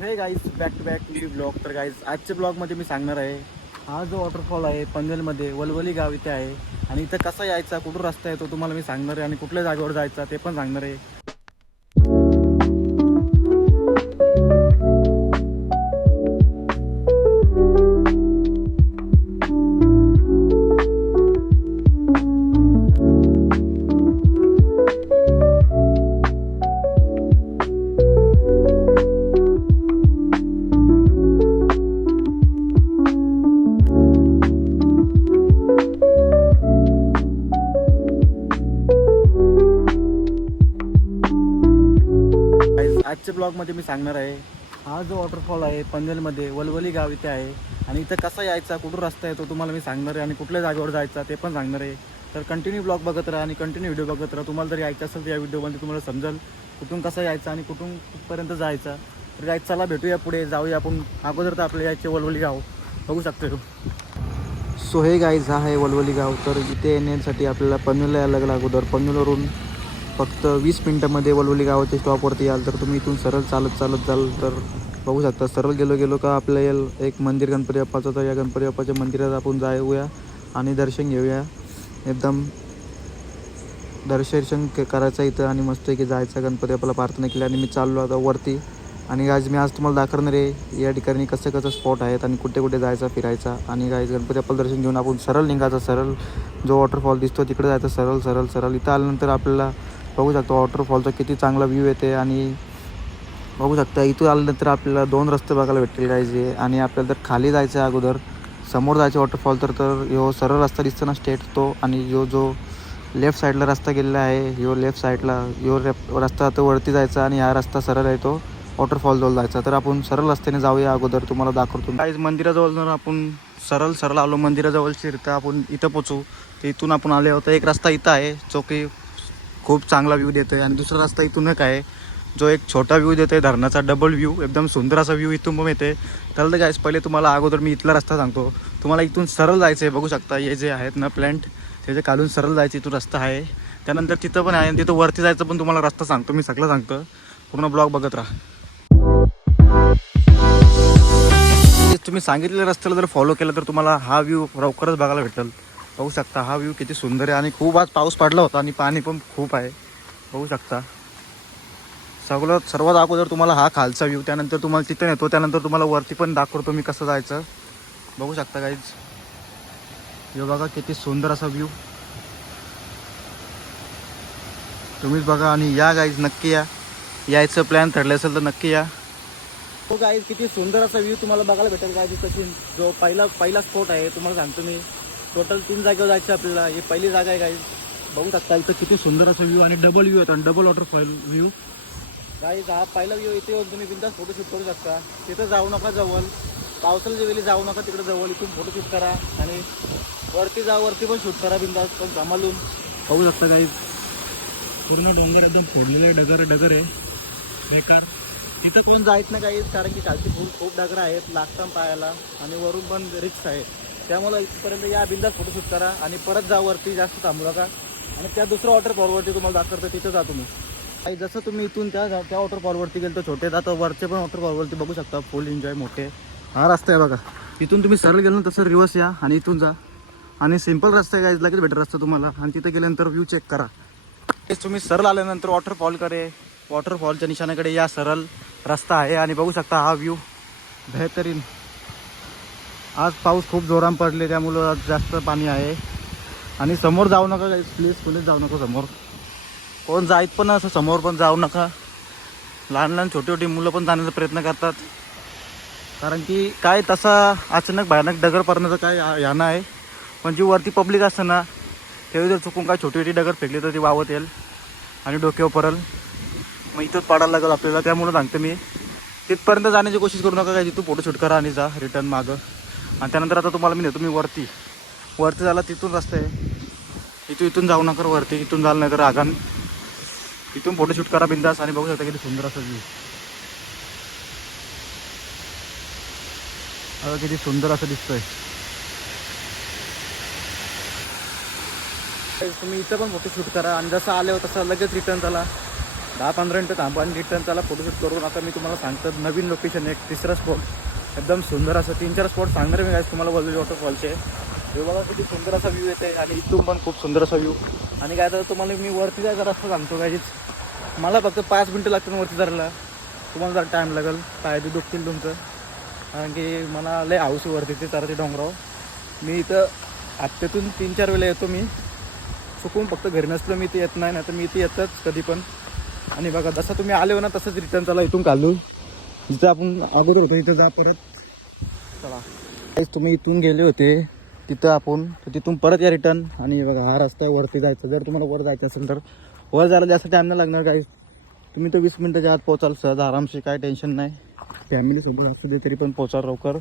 Hey guys back to back new blog तर guys आजच्या ब्लॉगमध्ये मी सांगणार आहे हा जो वॉटरफॉल आहे पनवेलमध्ये वलवली गाव इथे आहे. आणि इथं कसा यायचा कुठून रस्ता आहे तो तुम्हाला मी सांगणार आहे. आणि कुठल्या जागेवर जायचा ते पण सांगणार आहे. ब्लॉगमध्ये मी सांगणार आहे. हा जो वॉटरफॉल आहे पनवेलमध्ये वलवली गाव इथे आहे. आणि इथं कसा यायचा कुठून रस्ता आहे तो तुम्हाला मी सांगणार आहे. आणि कुठल्या जागेवर जायचा ते पण सांगणार आहे. तर कंटिन्यू ब्लॉग बघत राहा आणि कंटिन्यू व्हिडिओ बघत राहा. तुम्हाला जर यायचं असेल तर या व्हिडिओमध्ये तुम्हाला समजेल कुठून कसा यायचा आणि कुठून कुठपर्यंत जायचा. तर जायचं चला भेटूया पुढे जाऊया आपण. अगोदर तर आपल्या यायचे वलवली गाव. बघू शकतो सो हे गाईज हा आहे वलवली गाव. तर इथे येण्यासाठी आपल्याला पनवेलला यायला लागलं अगोदर. पनवेलवरून फक्त वीस मिनटामध्ये वलवली गावाच्या स्टॉपवरती याल तर तुम्ही इथून सरळ चालत चालत जाल तर बघू शकता. सरळ गेलो गेलो का आपल्या एक मंदिर गणपती बाप्पाचं तर या गणपती बाप्पाच्या मंदिरात आपण जाऊया आणि दर्शन घेऊया. एकदम दर्शन करायचं इथं आणि मस्त की जायचं. गणपती आपल्याला प्रार्थना केली आणि मी चाललो आता वरती. आणि आज मी आज तुम्हाला दाखवणार आहे या ठिकाणी कसं कसं स्पॉट आहेत आणि कुठे कुठे जायचा फिरायचा. आणि गाईज गणपती आपलं दर्शन घेऊन आपण सरळ निघायचं सरळ जो वॉटरफॉल दिसतो तिकडे जायचं सरळ सरळ सरळ. इथं आल्यानंतर आपल्याला बघू शकतो वॉटरफॉलचा किती चांगला व्ह्यू येते आणि बघू शकता इथून आल्यानंतर आपल्याला दोन रस्ते बघायला भेटतील पाहिजे आणि आपल्याला जर खाली जायचं आहे अगोदर समोर जायचं वॉटरफॉल तर तर ह्यो सरळ रस्ता दिसतो ना स्टेट तो. आणि ह्यो जो लेफ्ट साईडला रस्ता गेलेला आहे ह्यो लेफ्ट साईडला ह्यो रस्ता तो वरती जायचा आणि हा रस्ता सरळ आहे तो वॉटरफॉल जवळ जायचा. तर आपण सरळ रस्त्याने जाऊया अगोदर तुम्हाला दाखवतो. काहीच मंदिराजवळ जर आपण सरळ सरळ आलो मंदिराजवळ शिरता आपण इथं पोचू. तर इथून आपण आले होतं एक रस्ता इथं आहे जो की खूप चांगला व्ह्यू देतो आहे आणि दुसरा रस्ता इथून काय आहे. जो एक छोटा व्ह्यू देतो आहे धरणाचा डबल व्ह्यू एकदम सुंदर असा व्ह्यू इथून पण येते तर काय पहिले तुम्हाला अगोदर मी इथला रस्ता सांगतो. तुम्हाला इथून सरळ जायचं आहे बघू शकता. हे जे आहेत ना प्लॅन्ट त्याचे काढून सरळ जायचं इथून रस्ता आहे. त्यानंतर तिथं पण आहे आणि तिथं वरती जायचं पण तुम्हाला रस्ता सांगतो. मी सगळं सांगतो. पूर्ण ब्लॉग बघत राहा. तुम्ही सांगितलेल्या रस्त्याला जर फॉलो केलं तर तुम्हाला हा व्ह्यू लवकरच बघायला भेटेल. बघू शकता हा व्ह्यू किती सुंदर आहे आणि खूप आज पाऊस पडला होता आणि पाणी पण खूप आहे. बघू शकता. सगळं सर्वात अगोदर तुम्हाला हा खालचा व्ह्यू त्यानंतर तुम्हाला तिथे नेतो त्यानंतर तुम्हाला वरती पण दाखवतो मी कसं जायचं. बघू शकता काहीच हे बघा किती सुंदर असा व्ह्यू. तुम्हीच बघा आणि या गाईज नक्की या. यायचं प्लॅन ठरलं असेल तर नक्की या. हो गाईज किती सुंदर असा व्ह्यू तुम्हाला बघायला भेटेल गाईज तशी जो पहिला पहिला स्पॉट आहे तुम्हाला सांगतो मी. टोटल तीन जागेवर जायचं आपल्याला. ही पहिली जागा आहे गाईज बघू शकता इथं किती सुंदर असा व्ह्यू आणि डबल व्ह्यू येतो डबल वॉटरफॉल व्ह्यू गाईज हा पहिला व्ह्यू इथे येऊन तुम्ही बिंदास फोटोशूट करू शकता. तिथं जाऊ नका जवळ. पावसाच्या वेळी जाऊ नका तिकडे जवळ. इथून फोटोशूट करा आणि वरती जा वरती पण शूट करा बिंदास. पण सांभाळून पाहू शकता गाईज पूर्ण डोंगर एकदम फोडलेले डगर डगर आहे. बेकार. तिथं कोण जायत ना काही कारण की खालची फूल खूप डगर आहेत लागतात पायाला आणि वरून पण रिक्स आहे त्यामुळे इथपर्यंत या बिंदास फोटोशूट करा आणि परत जा वरती जास्त थांबू नका. आणि त्या दुसऱ्या वॉटर फॉलवरती तुम्हाला दाखवतं तिथं जा तुम्ही. आणि जसं तुम्ही इथून त्या त्या वॉटर फॉलवरती गेलं तर छोटे आता वरचे पण वॉटर फॉलवरती बघू शकता. फुल एन्जॉय मोठे. हा रस्ता आहे बघा. इथून तुम्ही सरळ गेलं ना तसं रिवर्स या आणि इथून जा. आणि सिंपल रस्ता आहे काय लगेच बेटर रस्ता तुम्हाला. आणि तिथे गेल्यानंतर व्ह्यू चेक करा. तेच तुम्ही सरळ आल्यानंतर वॉटरफॉल करे वॉटरफॉलच्या निशाण्याकडे या सरळ रस्ता आहे आणि बघू शकता हा व्ह्यू बेहतरीन. आज पाऊस खूप जोरात पडले त्यामुळं आज जास्त पाणी आहे. आणि समोर जाऊ नका प्लीज कुणीच जाऊ नका समोर. कोण जायत पण असं समोर पण जाऊ नका. लहान लहान छोटी छोटी मुलं पण जाण्याचा प्रयत्न करतात. कारण की काय तसा अचानक भयानक डगर पडण्याचं काय यानं आहे. पण जी वरती पब्लिक असतं ना तेव्हा जर चुकून काय छोटी छोटी डगर फेकली तर ती वावत येईल आणि डोक्यावर पडल. मग इथंच पाडायला लागेल आपल्याला त्यामुळं सांगतो मी. तिथपर्यंत जाण्याची कोशिश करू नका काय तिथून फोटोशूट करा आणि जा रिटर्न मागं. आणि त्यानंतर आता तुम्हाला मी नेतो मी वरती. वरती झाला तिथून रस्ता आहे. इथून इथून जाऊ नका वरती इथून झालं नाही तर आगान इथून फोटोशूट करा बिंदास आणि बघू शकता किती सुंदर असं व्ह्यू आता किती सुंदर असं दिसतंय. तुम्ही इथं पण फोटोशूट करा आणि जसं आले हो तसं लगेच रिटर्न झाला दहा पंधरा मिनटं थांबा आणि रिटर्न त्याला फोटोशूट करून. आता मी तुम्हाला सांगतो नवीन लोकेशन एक तिसरा स्पॉट एकदम सुंदर असं तीन चार स्पॉट सांगणार मी काय तुम्हाला वॉल वॉटरफॉलचे हे बघा किती सुंदर असा व्ह्यू येते आणि इथून पण खूप सुंदर असा व्ह्यू आणि काय तर तुम्हाला मी वरती जायचा रस्ता सांगतो काहीच मला फक्त पाच मिनटं लागतील वरती जायला. तुम्हाला जरा टाईम लागेल. पाय ते दुखतील तुमचं. कारण की मला लय हाऊस आहे वरती ते तर ते डोंगराव मी इथं हप्त्यातून तीन चार वेळा येतो मी. चुकून फक्त घरी नसलं मी इथे येत नाही ना तर मी इथे येतच कधी पण. आणि बघा जसं तुम्ही आले हो ना तसंच रिटर्न चला इथून काढू जिथं आपण अगोदर होतो इथं जा परत. चला. तुम्ही इथून गेले होते तिथं आपण तर तिथून परत या रिटर्न आणि बघा हा रस्ता वरती जायचा. जर तुम्हाला वर जायचं असेल तर वर जायला जास्त टाईम नाही लागणार काही तुम्ही तर वीस मिनटाच्या आत पोचाल सहज आरामशी काय टेन्शन नाही. फॅमिलीसोबत असू दे तरी पण पोचाल लवकर.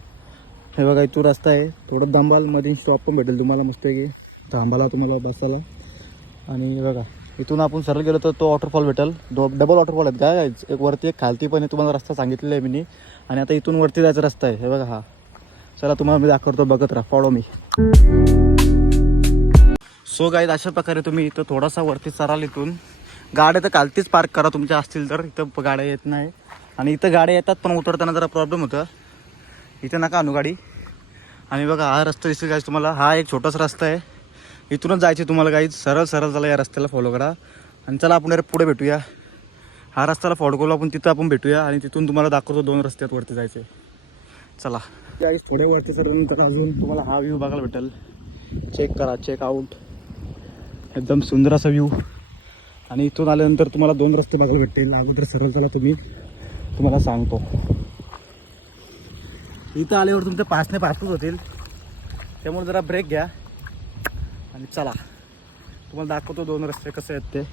हे बघा इथून रस्ता आहे. थोडं दांबाल मध्ये स्टॉप पण भेटेल तुम्हाला मस्त की थांबाला तुम्हाला बसायला. आणि बघा इथून आपण सरळ गेलो तर तो वॉटरफॉल भेटेल. दो डबल वॉटरफॉल आहेत काय एक वरती एक खालती पण आहे तुम्हाला रस्ता सांगितलेला आहे मी. आणि आता इथून वरती जायचा रस्ता आहे. हे बघा हा. चला तुम्हाला मी दाखवतो बघत राहा फॉलो मी सो गाईज अशा प्रकारे तुम्ही इथं थोडासा वरती चराल इथून. गाड्या तर कालतीच पार्क करा तुमच्या असतील तर. इथं गाड्या येत नाही. आणि इथं गाड्या येतात पण उतरताना जरा प्रॉब्लेम होतं. इथं नका आणू गाडी. आणि बघा हा रस्ता दिसेल गाईज तुम्हाला. हा एक छोटासा रस्ता आहे. इथूनच जायचे तुम्हाला गाईज सरळ सरळ चला या रस्त्याला फॉलो करा. आणि चला आपण पुढे भेटूया. हा रस्त्याला फॉलो करू आपण तिथं आपण भेटूया. आणि तिथून तुम्हाला दाखवतो दोन रस्त्यात वरती जायचे चला. गाईज थोडे वरती चढल्यानंतर अजून तुम्हाला हा व्ह्यू बघायला भेटेल. चेक करा चेक आउट एकदम सुंदर असा व्ह्यू आणि इथून आल्यानंतर तुम्हाला दोन रस्ते बघायला भेटतील. अगोदर सरळ चला तुम्ही. तुम्हाला सांगतो. इथं आल्यावर तुमचे पाचने पाचच होतील. त्यामुळे जरा ब्रेक घ्या. आणि चला. तुम्हाला दाखवतो दोन रस्ते कसे आहेत ते.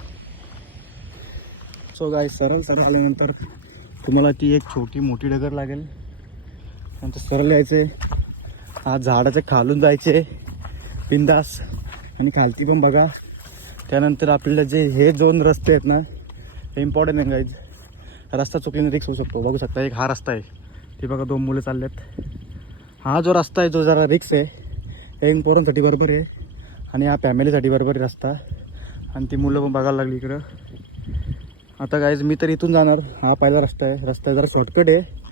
सो गाय सरळ सरळ आल्यानंतर तुम्हाला ती एक छोटी मोठी डगर लागेल. नंतर सरळ यायचे. हा झाडाच्या खालून जायचे. बिंदास. आणि खालती पण बघा. त्यानंतर आपल्याला जे हे दोन रस्ते आहेत ना हे इम्पॉर्टंट आहे गाईज रस्ता चुकल्याने रिक्स होऊ शकतो. बघू शकता एक हा रस्ता आहे. ते बघा दोन मुलं चालले आहेत हा जो रस्ता आहे जो जरा रिक्स आहे. हे पोरांसाठी बरोबर आहे. आणि हा फॅमिलीसाठी बरोबर आहे रस्ता. आणि ती मुलं पण बघायला लागली इकडं. आता गाईज मी तर इथून जाणार. हा पहिला रस्ता आहे. रस्ता जरा शॉर्टकट आहे.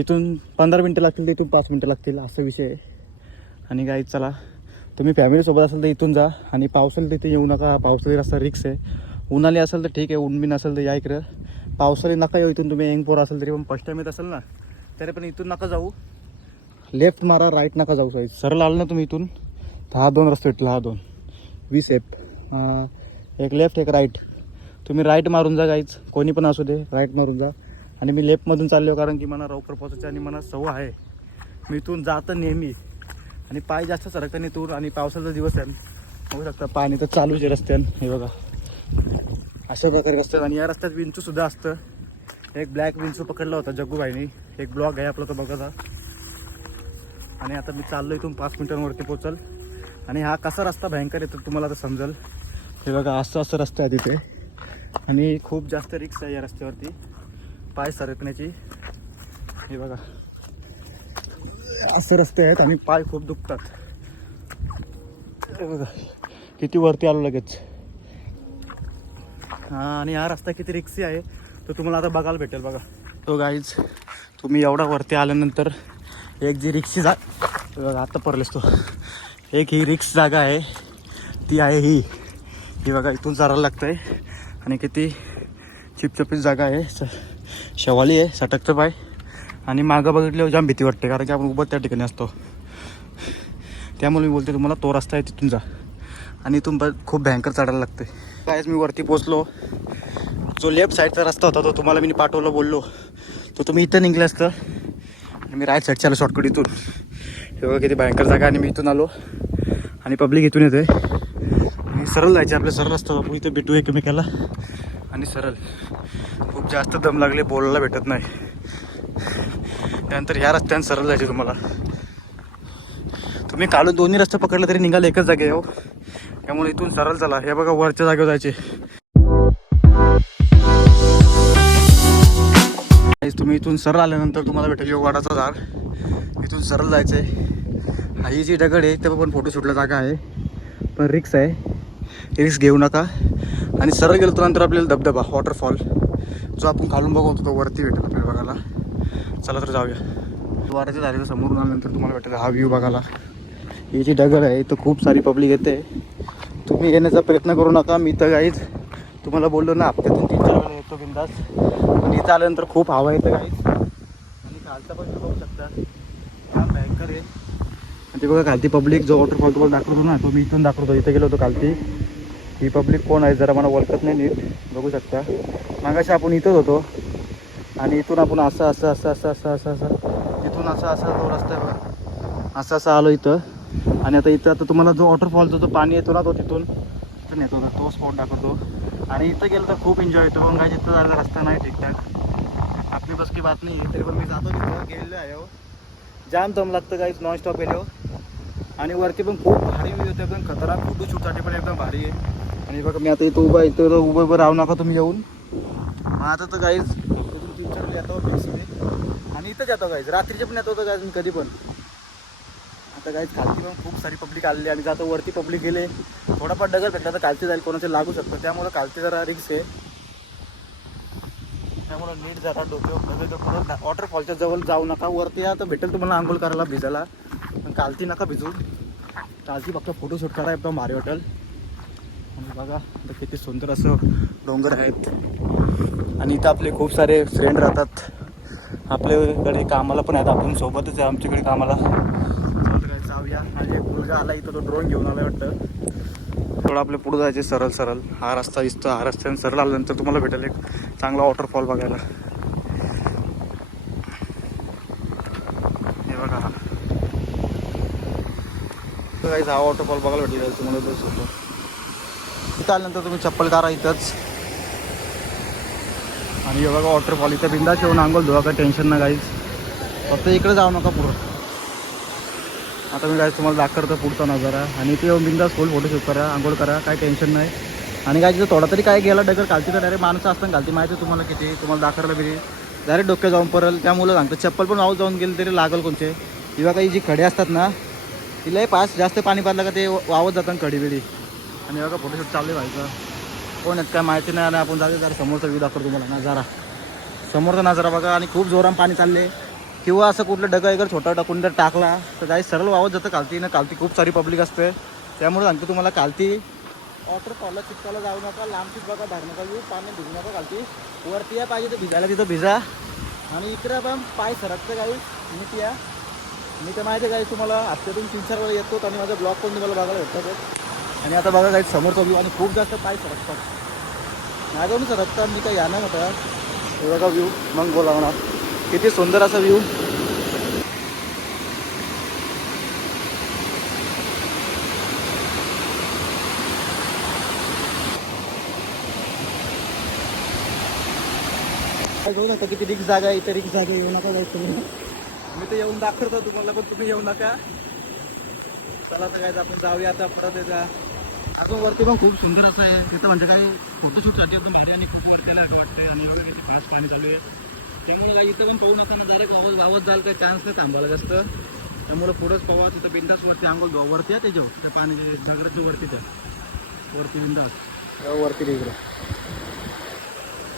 इथून पंधरा मिनटं लागतील तर इथून पाच मिनटं लागतील असा विषय आहे. आणि गाईज चला. तुम्ही फॅमिलीसोबत असेल तर इथून जा. आणि पावसाळ्यात तिथे येऊ नका. पावसाळी रस्ता रिक्स आहे. उन्हाळी असेल तर ठीक आहे ऊन बी असेल तर या इकडं. पावसाळी नका येऊ इथून तुम्ही. एंगपोर असेल तरी पण फर्स्ट टाईम येत असेल ना तरी पण इथून नका जाऊ. लेफ्ट मारा राईट नका जाऊ साईज सरळ आलं ना तुम्ही इथून? तर हा दोन रस्ते भेटला हा दोन. वीस एप एक लेफ्ट एक राईट तुम्ही राईट मारून जा काहीच कोणी पण असू दे राईट मारून जा. आणि मी लेफ्टमधून चाललो कारण की मला लवकर पोहोचायचं आणि मला सवय आहे. मी इथून जातं नेहमी. आणि पाय जास्त सरकतं नाही तूर आणि पावसाचा दिवस आहे. बघू शकता पाणी तर चालूच आहे रस्त्यान हे बघा. अशा प्रकारे रस्त्यात आणि या रस्त्यात विंचू सुद्धा असतं. एक ब्लॅक विंचू पकडला होता जग्गूबाईनी. एक ब्लॉग आहे आपला तो बघा आणि आता मी चाललो इथून पाच मिनिटांवरती पोचल आणि हा कसा रस्ता भयंकर येतो तुम्हाला आता समजेल. हे बघा असं असं रस्ता आहे तिथे. आणि खूप जास्त रिक्स आहे या रस्त्यावरती. पाय सरकण्याची. हे बघा. असे रस्ते आहेत आणि पाय खूप दुखतात. हे बघा. किती वरती आलो लगेच. हा आणि हा रस्ता किती रिक्सी आहे तो तुम्हाला आता बघायला भेटेल बघा. हो, तो गाईज तुम्ही एवढा वरती आल्यानंतर एक जी रिक्सी जा बघा आता परलेस तो. एक ही रिक्स जागा आहे. ती आहे ही. ही बघा इथून चालायला लागतं आहे आणि किती चिपचपीत जागा आहे. शवाली आहे सटकचं पाय आणि मागं बघितल्यावर जाम भीती वाटते कारण की आपण उभं त्या ठिकाणी असतो. त्यामुळे मी बोलते तुम्हाला तो रस्ता आहे तिथून जा. आणि इथून खूप भयंकर चढायला लागते कायच मी वरती पोचलो जो लेफ्ट साईडचा रस्ता होता तो तुम्हाला मी पाठवलं बोललो. तो तुम्ही इथं निघले असतं. आणि मी राईट साईडच्या आलो शॉर्टकट इथून. हे बघा किती भयंकर जागा आणि मी इथून आलो. आणि पब्लिक इथून येते सरळ जायचे आपलं सरळ रस्ता आपण इथे भेटू एकमेकाला. आणि सरळ. खूप जास्त दम लागले बोलायला भेटत नाही. त्यानंतर ह्या रस्त्याने सरळ जायचे तुम्हाला. तुम्ही काढून दोन्ही रस्ते पकडले तरी निघाले एकच जागे हो. त्यामुळे इथून सरळ चला. हे बघा वरच्या जागेवर जायचे तुम्ही इथून सरळ आल्यानंतर तुम्हाला भेटेल योगाडाचं झाड इथून सरळ जायचं आहे जी दगड आहे ते पण फोटोशूटला जागा आहे. पण रिक्स आहे. रिक्स घेऊ नका. आणि सरळ गेलो तर नंतर आपल्याला धबधबा वॉटरफॉल जो आपण खालून बघतो तो वरती भेटेल आपल्याला बघायला. चला तर जाऊया. वाऱ्याच्या झालेलं समोरून आल्यानंतर तुम्हाला भेटेल हा व्ह्यू बघायला. ही जी डगर आहे इथं खूप सारी पब्लिक येते. तुम्ही येण्याचा प्रयत्न करू नका मी तर काहीच तुम्हाला बोललो ना हप्त्यातून तीन चार वेळा येतो बिंदास. पण इथं आल्यानंतर खूप हवा येतं काहीच आणि खालचा पण बघू शकता. हा भयंकर आहे. आणि ते बघा खालती पब्लिक जो वॉटरफॉल तुम्हाला दाखवतो ना तो मी इथून दाखवतो. इथं गेलो होतो खालती. ही पब्लिक कोण आहे जरा मला ओळखत नाही नीट. बघू शकता. मागाशी आपण इथंच होतो. आणि इथून आपण असं असं असं असं असं असं असं इथून असं असं तो रस्ता आहे बघा. असं असं आलो इथं. आणि आता इथं आता तुम्हाला जो वॉटरफॉलचा जो पाणी येतो ना तो तिथून तिथून येतो. तो स्पॉट दाखवतो. आणि इथं गेलं तर खूप एन्जॉय येतो पण काय जिथं जायला रस्ता नाही ठीकठाक. आपली बस की बात नाही तरी पण मी जातो तिथं. गेलेलो आहे हो. जाम दम लागतं काहीच नॉन स्टॉप गेलो आणि वरती पण खूप भारी व्ह्यू येतो एकदम खतरनाक. फोटो शूटसाठी पण एकदम भारी आहे. आणि बघा मी आता इथं उभा आहे, इथं उभं उभं राहू नका तुम्ही येऊन. मग आता तर गाईज इथून तीन चार येतो फिक्समध्ये आणि इथंच येतो गाईज रात्रीचे पण येतो गाईज मी कधी पण. आता गाईज खालती पण खूप सारी पब्लिक आलेली आणि जाता वरती पब्लिक गेले थोडाफार डगर भेटला तर कालचे जाईल कोणाचे लागू शकतं. त्यामुळं कालचे जरा रिक्स आहे. त्यामुळं नीट जरा डोक्यावर डोक्यावर परत वॉटरफॉलच्या जवळ जाऊ नका. वरती या तर भेटेल तुम्हाला आंघोळ करायला भिजायला. टालती नका भिजू. टालती फक्त फोटोशूट करा एकदम भारी वाटेल. आणि बघा तर किती सुंदर असं डोंगर आहेत. आणि इथं आपले खूप सारे फ्रेंड राहतात. आपल्याकडे कामाला पण आहेत. आपण सोबतच आहे आमच्याकडे कामाला. जाऊया. आणि मुलगा आला इथं तो ड्रोन घेऊन आला वाटतं. थोडं आपले पुढे जायचे सरळ सरळ. हा रस्ता दिसतो. हा रस्त्याने सरळ आल्यानंतर तुम्हाला भेटेल एक चांगला वॉटरफॉल बघायला हे बघा हा तर काही हा वॉटरफॉल बघायला भेटेल तुम्हाला तो होतो इथं आल्यानंतर तुम्ही चप्पल कारा इथंच. आणि हे बघा वॉटरफॉल इथं बिंदाच येऊन आंघोळ धुवा काय टेन्शन ना काहीच फक्त इकडे जाऊ नका पुढं. आता मी काय तुम्हाला दाखवतो पुढचा नजारा. आणि ते येऊन बिंदास फुल फोटोशूट करा आंघोळ करा काय टेन्शन नाही. आणि काय तिथं थोडा तरी काय गेला डगर कालती तर डायरेक्ट माणसं असताना घालती माहिती आहे तुम्हाला किती. तुम्हाला दाखवायला बिरी डायरेक्ट डोक्यात जाऊन परल त्यामुळं सांगतो चप्पल पण वाहून जाऊन गेले तरी लागल कोणते. किंवा काही जी खडे असतात ना तिलाही पास जास्त पाणी पाडलं का ते वावत जातं कडी बिडी आणि बघा फोटोशूट चालू आहे व्हायचं. कोण आहेत काय माहिती नाही आणि आपण जाते जरा समोरचा व्ह्यू दाखवतो तुम्हाला नजारा. समोरचा नजारा बघा आणि खूप जोराम पाणी चालले किंवा असं कुठलं डगा वगैरे छोटा टाकून जर टाकला तर काही सरळ वावत जातं कालती ना कालती खूप सारी पब्लिक असते. त्यामुळे सांगतो तुम्हाला कालती वॉटर वॉटरफॉलला चिपकायला जाऊ नका लांबचीच बघा धार नका येऊ पाणी भिजू नका कालती. वरती या पाहिजे तर भिजायला तिथं भिजा. आणि इकडं पण पाय सरकतं काही नीट या. मी तर माहिती आहे काय तुम्हाला हप्त्यातून तीन चार वेळा येतो आणि माझा ब्लॉग पण तुम्हाला बघायला भेटतात. आणि आता बघा काही समोरचा व्ह्यू आणि खूप जास्त पाय सरकतात. माझ्याकडून सरकतात मी काही यानं होता हे बघा व्ह्यू मग बोला म्हणा. किती सुंदर असा व्ह्यू घेऊ नका किती रिक्स जागा आहे इथे रिक्स जागा येऊ नका जायचं तुम्ही. मी तर येऊन दाखवतो तुम्हाला पण तुम्ही येऊ नका. चला तर काय आपण जाऊया आता परत याचा अजून वरती पण खूप सुंदर असं आहे. तिथं म्हणजे काय फोटोशूटसाठी एकदम भारी आणि खूप वरती लागं वाटतं आणि एवढं किती फास्ट पाणी चालू आहे. त्यामुळे इथं पण पाहू नका ना डायरेक्ट वावत वावत जाल काय चान्स नाही थांबायला जास्त. त्यामुळे पुढंच पावा तिथं बिंदास वरती आंघोळ वरती आहे त्याच्यावर. तिथं पाणी जागराच्या वरती तर. वरती बिंदास. वरती तिकडं.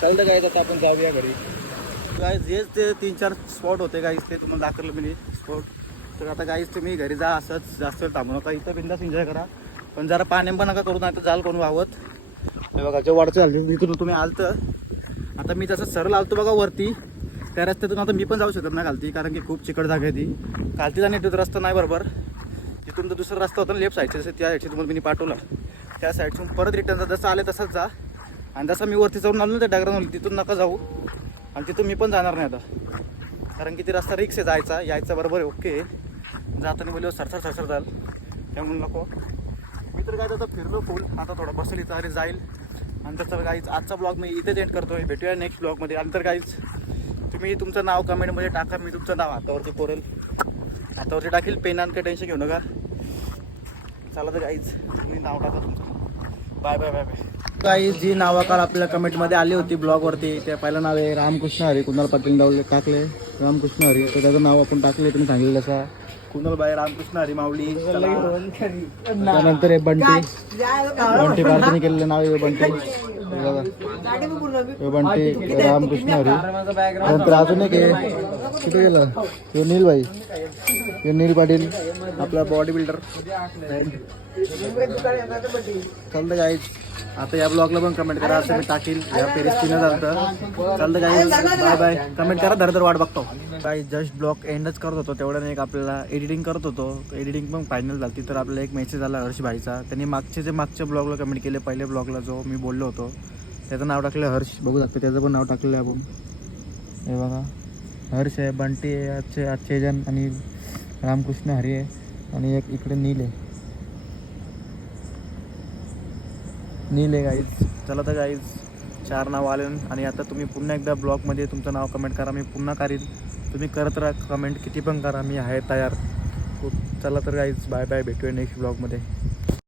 चालतं काय आता आपण जाऊया घरी. काय जे ते तीन चार स्पॉट होते गाईज ते तुम्हाला दाखवलं मी. स्पॉट तर आता गाईज तुम्ही घरी जा असंच जास्त वेळ थांबू नका. इथं बिंदास एन्जॉय करा. पण जरा पाण्या पण नका करू नाही तर जाल कोण वाहत हे बघा जेव्हा वाढचं झालं तिथून तुम्ही आलतं. आता मी तसं सरळ आलतो बघा वरती त्या रस्त्यातून आता मी पण जाऊ शकत नाही खालती कारण की खूप चिकट जागा आहे ती. खालती जाणे रस्ता नाही बरोबर. तिथून तर दुसरा रस्ता होता ना लेफ्ट साईडचा जसं त्या साईडची तुम्हाला मी पाठवला. त्या साईडसून परत रिटर्न जा जसं आले तसंच जा. आणि जसं मी वरती जाऊन आलो ना त्या डायग्रामवर तिथून नका जाऊ. आणि तिथून मी पण जाणार नाही आता. कारण की ते रस्ता रिक्स आहे जायचा यायचा बरोबर आहे ओके. जाताना बोललो सरसर सरसर जाल. त्यामुळे नको. मी तर काय आता फिरलो फुल आता थोडा बसेल इथं अरे जाईल. नंतर तर काहीच आजचा ब्लॉग मी इथेच एंड आहे भेटूया नेक्स्ट ब्लॉगमध्ये आणि तर काहीच तुम्ही तुमचं नाव कमेंटमध्ये टाका. मी तुमचं नाव हातावरती कोरेल. हातावरती टाकील. पेन टेन्शन घेऊ नका. चला तर काहीच तुम्ही नाव टाका तुमचं. बाय बाय बाय बाय काही जी नावं काल आपल्या कमेंटमध्ये आली होती ब्लॉगवरती ते पहिलं नाव आहे रामकृष्ण हरी. कुणाल पाटील डावले टाकले. रामकृष्ण हरी. तर त्याचं नाव आपण टाकले तुम्ही सांगितलं असा कुणाल बाई रामकृष्ण हरी माऊली त्यानंतर हे बंटी. बंटी भारतीने केलेलं नाव आहे बंटी. बंटी रामकृष्ण हरी. नंतर अजून एक आहे. गेला? हे नील भाई हे नील पाटील आपला बॉडी बिल्डर चालतं गाईज आता या ब्लॉगला पण कमेंट करा असं मी टाकील या पेरिस्तीनं चालतं चालतं गाईज बाय बाय कमेंट करा धर धर वाट बघतो. काही जस्ट ब्लॉग एंडच करत होतो. तेवढ्याने एक आपल्याला एडिटिंग करत होतो. एडिटिंग पण फायनल झाली तर आपल्याला एक मेसेज आला हर्ष भाईचा. त्यांनी मागचे जे मागच्या ब्लॉगला कमेंट केले पहिल्या ब्लॉगला जो मी बोललो होतो त्याचं नाव टाकलं हर्ष. बघू शकतो त्याचं पण नाव टाकलेलं आहे आपण. हे बघा. हर्ष आहे बंटी आहे अच्छे आजचे आणि रामकृष्ण हरी आहे आणि एक इकडे नील आहे. नीले गाईज चला तर गाईज चार नाव आले आणि आता तुम्ही पुन्हा एकदा ब्लॉगमध्ये तुमचं नाव कमेंट करा. मी पुन्हा करीन. तुम्ही करत राहा कमेंट किती पण करा. मी आहे तयार. हो, चला तर गाईज बाय बाय भेटूया नेक्स्ट ब्लॉगमध्ये.